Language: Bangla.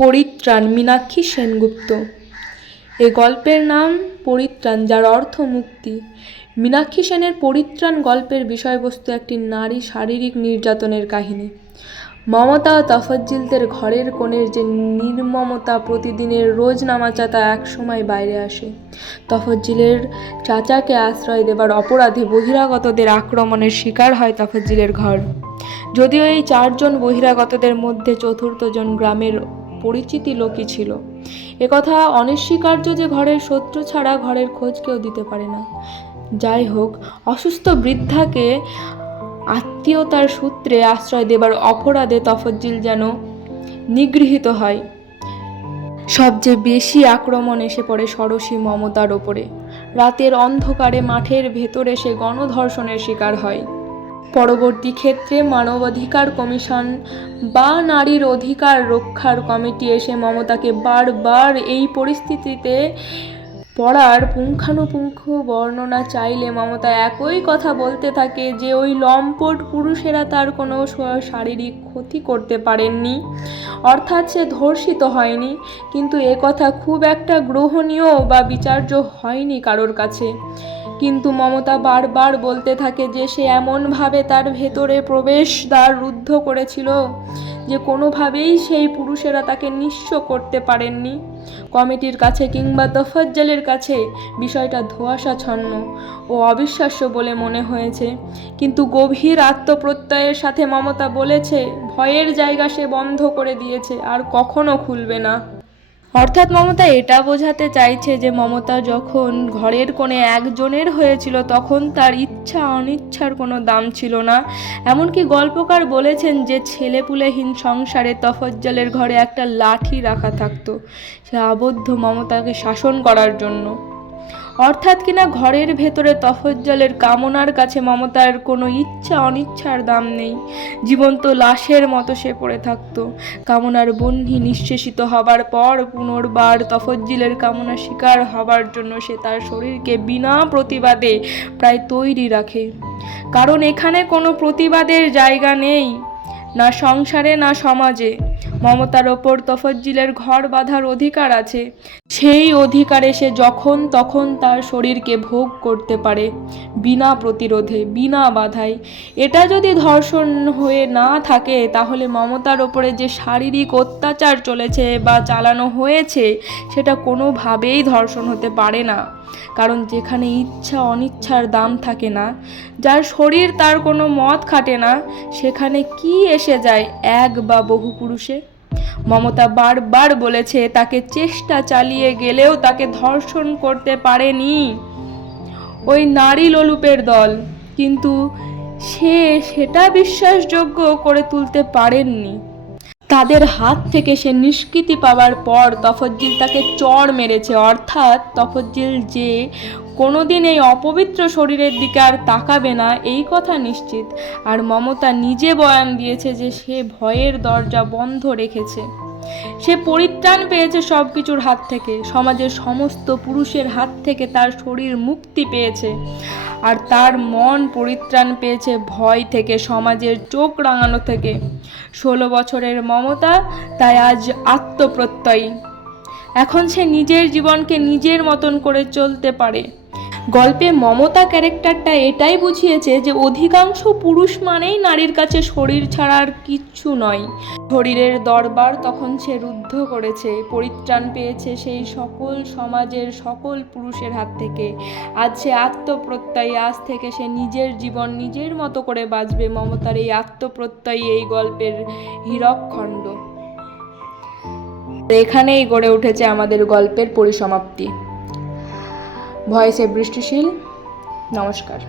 পরিত্রাণ, মীনাক্ষী সেনগুপ্ত। এই গল্পের নাম পরিত্রাণ, যার অর্থ মুক্তি। মীনাক্ষী সেনের পরিত্রাণ গল্পের বিষয়বস্তু একটি নারী শারীরিক নির্যাতনের কাহিনী। মমতা ও তফজ্জিলদের ঘরের কোণের যে নির্মমতা, প্রতিদিনের রোজ নামাচা, তা একসময় বাইরে আসে। তফজ্জিলের চাচাকে আশ্রয় দেবার অপরাধে বহিরাগতদের আক্রমণের শিকার হয় তফজ্জিলের ঘর। যদিও এই 4 জন বহিরাগতদের মধ্যে চতুর্থ জন গ্রামের পরিচিতি লোকই ছিল। একথা অনস্বীকার্য যে ঘরের শত্রু ছাড়া ঘরের খোঁজ কেউ দিতে পারে না। যাই হোক, অসুস্থ বৃদ্ধাকে আত্মীয়তার সূত্রে আশ্রয় দেবার অপরাধে তফজ্জিল যেন নিগৃহীত হয়। সবচেয়ে বেশি আক্রমণ এসে পড়ে ষোড়শী মমতার ওপরে। রাতের অন্ধকারে মাঠের ভেতরে সে গণধর্ষণের শিকার হয়। পরবর্তী ক্ষেত্রে মানবাধিকার কমিশন বা নারীর অধিকার রক্ষার কমিটি এসে মমতাকে বারবার এই পরিস্থিতিতে পড়ার পুঙ্খানুপুঙ্খ বর্ণনা চাইলে মমতা একই কথা বলতে থাকে যে ওই লম্পট পুরুষেরা তার কোনো শারীরিক ক্ষতি করতে পারেননি, অর্থাৎ সে ধর্ষিত হয়নি। কিন্তু এ কথা খুব একটা গ্রহণীয় বা বিচার্য হয়নি কারোর কাছে। কিন্তু মমতা বারবার বলতে থাকে যে সে এমনভাবে তার ভেতরে প্রবেশদ্বার রুদ্ধ করেছিল যে কোনোভাবেই সেই পুরুষেরা তাকে নিঃস্ব করতে পারেননি। কমিটির কাছে কিংবা তফজ্জলের কাছে বিষয়টা ধোঁয়াশাচ্ছন্ন ও অবিশ্বাস্য বলে মনে হয়েছে। কিন্তু গভীর আত্মপ্রত্যয়ের সাথে মমতা বলেছে ভয়ের জায়গা সে বন্ধ করে দিয়েছে, আর কখনো খুলবে না। অর্থাৎ মমতা এটা বোঝাতে চাইছে যে মমতা যখন ঘরের কোণে একজনের হয়েছিল তখন তার ইচ্ছা অনিচ্ছার কোনো দাম ছিল না। এমনকি গল্পকার বলেছেন যে ছেলেপুলেহীন সংসারে তফজ্জলের ঘরে একটা লাঠি রাখা থাকতো, সে আবদ্ধ মমতাকে শাসন করার জন্য। অর্থাৎ কিনা ঘরের ভেতরে তফজ্জলের কামনার কাছে মমতার কোনো ইচ্ছা অনিচ্ছার দাম নেই। জীবন্ত লাশের মতো সে পড়ে থাকতো। কামনার বহ্নি নিঃশেষিত হবার পর পুনর্বার তফজ্জিলের কামনা শিকার হবার জন্য সে তার শরীরকে বিনা প্রতিবাদে প্রায় তৈরি রাখে। কারণ এখানে কোনো প্রতিবাদের জায়গা নেই, না সংসারে না সমাজে। মমতার ওপর তফজ্জিলের ঘর বাঁধার অধিকার আছে। সেই অধিকারে সে যখন তখন তার শরীরকে ভোগ করতে পারে, বিনা প্রতিরোধে, বিনা বাধায়। এটা যদি ধর্ষণ হয়ে না থাকে তাহলে মমতার ওপরে যে শারীরিক অত্যাচার চলেছে বা চালানো হয়েছে সেটা কোনোভাবেই ধর্ষণ হতে পারে না। কারণ যেখানে ইচ্ছা অনিচ্ছার দাম থাকে না, যার শরীর তার কোনো মত খাটে না, সেখানে কি এসে যায় এক বা বহু পুরুষে? মমতা বারবার বলেছে তাকে চেষ্টা চালিয়ে গেলেও তাকে ধর্ষণ করতে পারেনি ওই নারী লোলুপের দল, কিন্তু সেটা বিশ্বাসযোগ্য করে তুলতে পারেননি। তাদের হাত থেকে সে নিষ্কৃতি পাওয়ার পর তফজ্জিল তাকে চড় মেরেছে। অর্থাৎ তফজ্জিল যে কোনোদিন এই অপবিত্র শরীরের দিকে আর তাকাবে না এই কথা নিশ্চিত। আর মমতা নিজে বয়ান দিয়েছে যে সে ভয়ের দরজা বন্ধ রেখেছে। সে পরিত্রাণ পেয়েছে সব কিছুর হাত থেকে, সমাজের সমস্ত পুরুষের হাত থেকে তার শরীর মুক্তি পেয়েছে। আর তার মন পরিত্রাণ পেয়েছে ভয় থেকে, সমাজের চোখ রাঙানো থেকে। 16 বছরের মমতা তাই আজ আত্মপ্রত্যয়ী। এখন সে নিজের জীবনকে নিজের মতন করে চলতে পারে। গল্পে মমতা ক্যারেক্টারটা এটাই বুঝিয়েছে যে অধিকাংশ পুরুষ মানেই নারীর কাছে শরীর ছাড়া আর কিচ্ছু নয়। শরীরের দরবার তখন সে রুদ্ধ করেছে, পরিত্রাণ পেয়েছে সেই সকল সমাজের সকল পুরুষের হাত থেকে। আজ সে আত্মপ্রত্যয়ী, আজ থেকে সে নিজের জীবন নিজের মতো করে বাঁচবে। মমতার এই আত্মপ্রত্যয়ী এই গল্পের হীরকখণ্ড। এখানেই গড়ে উঠেছে আমাদের গল্পের পরিসমাপ্তি। ভয়েসে বৃষ্টিশীল। নমস্কার।